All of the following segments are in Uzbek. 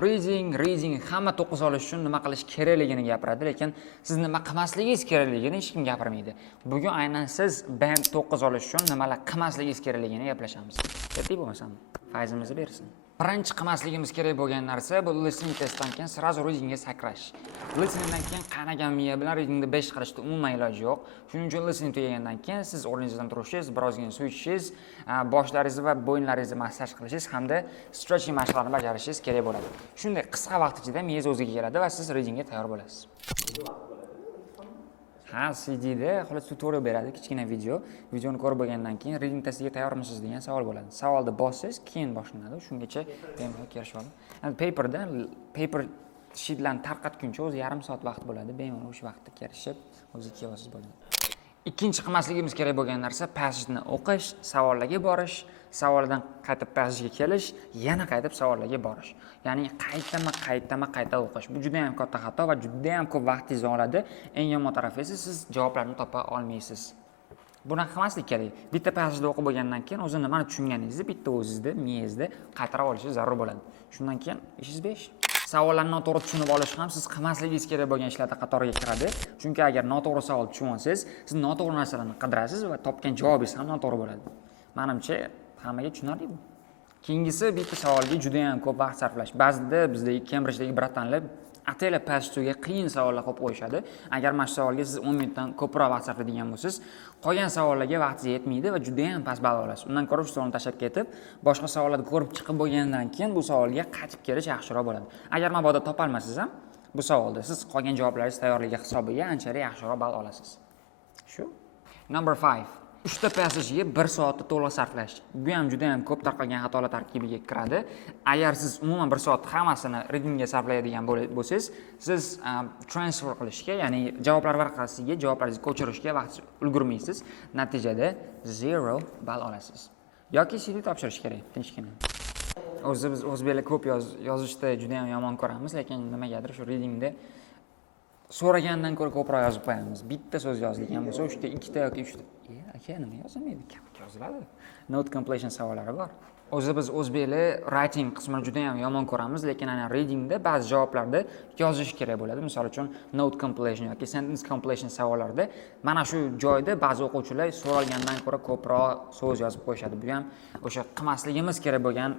Reading hamma to'qqiz olish uchun nima qilish kerakligini gapiradi, lekin siz nima qilmasligingiz kerakligini hech kim gapirmaydi. Bugun aynan siz band 9 olish uchun nimalar qilmasligingiz kerakligini gaplashamiz. Kerak bo'lmasam, faizimizni bersin. Birinchi qilmasligimiz kerak bo'lgan narsa bu listening testdan keyin sразу readingga sakrash. Listeningdan keyin qanagan miya bilan readingda 5 qilishda umuman iloji yo'q. Shuning uchun listening tugagandan keyin siz o'rningizdan turishingiz, birozgina suv ichishingiz, boshlaringizni va bo'yinlaringizni massaj qilishingiz hamda stretching mashqlarini bajarishingiz kerak bo'ladi. Shunday qisqa vaqt ichida miyangiz o'ziga keladi va siz readingga tayyor bo'lasiz. CDda xolos tutorial beradi, kichkina video. Videoni ko'rib bo'lgandan keyin reading testiga tayyormisiz degan savol bo'ladi. Savolni bossangiz, keyin boshlanadi. Shungacha bemalol kelishib oling. Paper sheetlarni tarqatguncha o'zi yarim soat vaqt bo'ladi. Bemalol o'sha vaqtda kelishib, o'zi kelyapsiz bo'ladi. Ikkinchi qilmasligimiz kerak bo'lgan narsa passageni o'qish, savollarga borish, savoldan qaytib passagega kelish, yana qaytib savollarga borish. Ya'ni qayta o'qish. Bu juda ham katta xato va juda ham ko'p vaqtingizni oladi. Eng yomon tarafi esa siz javoblarni topa olmaysiz. Buni qilmaslik kerak. Bitta passageni o'qib bo'lgandan keyin o'zi nimani tushunganingizni bitta o'zingizda, miyangizda qaytarib olishingiz zarur bo'ladi. Shundan keyin ishingiz besh. Savollarni noto'g'ri tushunib olish ham siz qilmasligingiz kerak bo'lgan ishlarga qatoriga kiradi. Chunki agar noto'g'ri savol tushunib olsangiz, siz noto'g'ri narsalarni qidirasiz va topgan javobingiz ham noto'g'ri bo'ladi. Menimcha hammaga tushunarli bu. Keyingisi bitta savolga juda ham ko'p vaqt sarflash. Ba'zida bizda Cambridge'dagi brattanlar atela passagega qiyin savollar qo'yib qo'yishadi. Agar mana shu savolga siz 10 minutdan ko'proq vaqt sarflaydigan bo'lsangiz, qolgan savollarga vaqtingiz yetmaydi va juda ham past ball olasiz. Undan ko'ra shu savolni tashlab ketib, boshqa savollarni ko'rib chiqib bo'lgandan keyin bu savolga qaytib kelish yaxshiroq bo'ladi. Agar mabodo topa olmasangiz ham bu savolda siz qolgan javoblaringiz tayyorligi hisobiga anchalik yaxshiroq ball olasiz. Shu. Number 5. 3 ta passagega 1 soatni to'liq sarflash. Bu ham juda ham ko'p tarqalgan xatolar tarkibiga kiradi. Agar siz umuman 1 soat hammasini readingga sarflaydigan bo'lsangiz, siz transfer qilishga, ya'ni javoblar varaqasiga javoblaringizni ko'chirishga vaqt ulgurmaysiz. Natijada 0 ball olasiz. Yoki CD topshirish kerak, tinchgina. Biz o'zbeklar ko'p yozishda juda ham yomon ko'ramiz, lekin nimagadir shu readingda so'ragandan ko'ra ko'proq yozib qo'yamiz. Bitta so'z yozilgan bo'lsa, o'shda 2 ta yoki 3 ta. Aka, nima yozilmaydi? Kam yoziladi. Note completion savollari bor. Biz o'zbeklar writing qismini juda ham yomon ko'ramiz, lekin ana readingda ba'zi javoblarda yozish kerak bo'ladi. Misol uchun note completion yoki sentence completion savollarida mana shu joyda ba'zi o'quvchilar so'ralgandan ko'ra ko'proq so'z yozib qo'yishadi. Bu ham o'sha qilmasligimiz kerak bo'lgan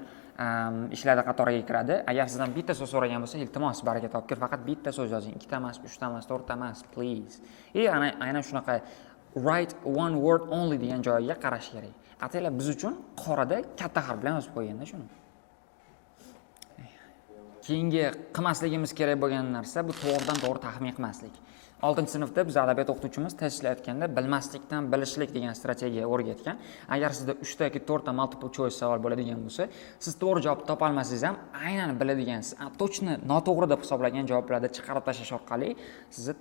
ishlarda qatoriga kiradi. Agar sizdan bitta so'z so'ragan bo'lsa, iltimos baraka topkir, faqat bitta so'z yozing. 2 ta emas, 3 ta emas, 4 ta emas, please. Aynan shunaqa write one word only degan joyiga qarash kerak. Ataylar biz uchun qorada katta harf bilan yozib qo'yganda shuni. Keyingi qilmasligimiz kerak bo'lgan narsa bu to'g'ridan to'g'ri taxmin qilmaslik. 6-sinfda biz adabiyot o'qituvchimiz test ishlayotganda bilmaslikdan bilishlik degan strategiya o'rgatgan. Agar sizda 3 ta yoki 4 ta multiple choice savol bo'ladigan bo'lsa, siz to'g'ri javob topa olmasangiz ham aynan biladigansiz, to'chni noto'g'ri deb hisoblagan javoblarni chiqarib tashlash orqali sizni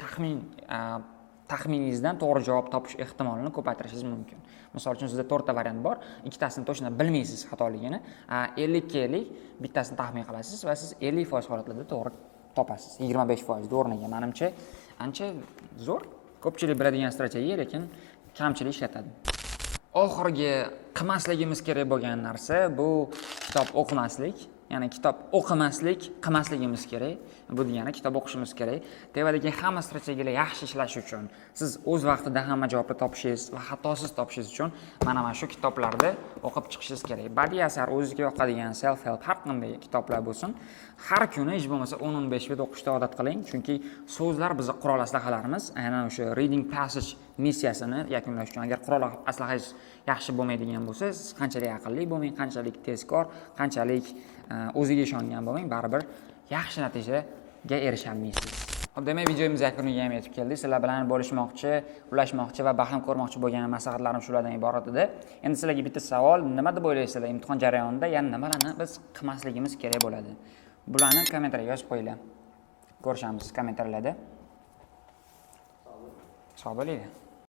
taxminingizdan to'g'ri javob topish ehtimolini ko'paytirishingiz mumkin. Misol uchun sizda 4 ta variant bor, ikkitasini to'g'ri bilmaysiz xatoligini, 50-50 bittasini taxmin qilasiz va siz 50% holatlarda to'g'ri topasiz. 25% o'rniga menimcha ancha zo'r, ko'pchilik biladigan strategiya, lekin kamchilik ishlatadi. Oxirgi qilmasligimiz kerak bo'lgan narsa bu kitob o'qimaslik. Ya'ni kitob o'qimaslik, qilmasligimiz kerak. Bu degani kitob o'qishimiz kerak. Tevadagi hamma strategiyalar yaxshi ishlashi uchun, siz o'z vaqtida hamma javobni topishingiz va xatosiz topishingiz uchun mana shu kitoblarni o'qib chiqishingiz kerak. Badiiy asar, o'zingizga yoqadigan self help har qanday kitoblar bo'lsin, har kuni hech bo'lmasa 10-15 bet o'qishga odat qiling, chunki so'zlar bizning qurol aslahalarimiz. Aynan o'sha reading passage missiyasini yakunlash uchun agar qurol aslahangiz yaxshi bo'lmaydigan bo'lsa, siz qanchalik aqlli bo'lmang, qanchalik tezkor, qanchalik o'ziga ishongan bo'lmang, baribir yaxshi natijaga erisha olmaysiz. Demak, videomiz yakuniga ham yetib keldik. Sizlar bilan bo'lishmoqchi, ulashmoqchi va baham ko'rmoqchi bo'lgan maslahatlarim shulardan iborat edi. Endi sizlarga bitta savol, nima deb o'ylaysizlar imtihon jarayonida, ya'ni nimalarni biz qilmasligimiz kerak bo'ladi? Bularni kommentariyga yozib qo'yinglar. Ko'rishamiz kommentariyada. Sog' bo'linglar.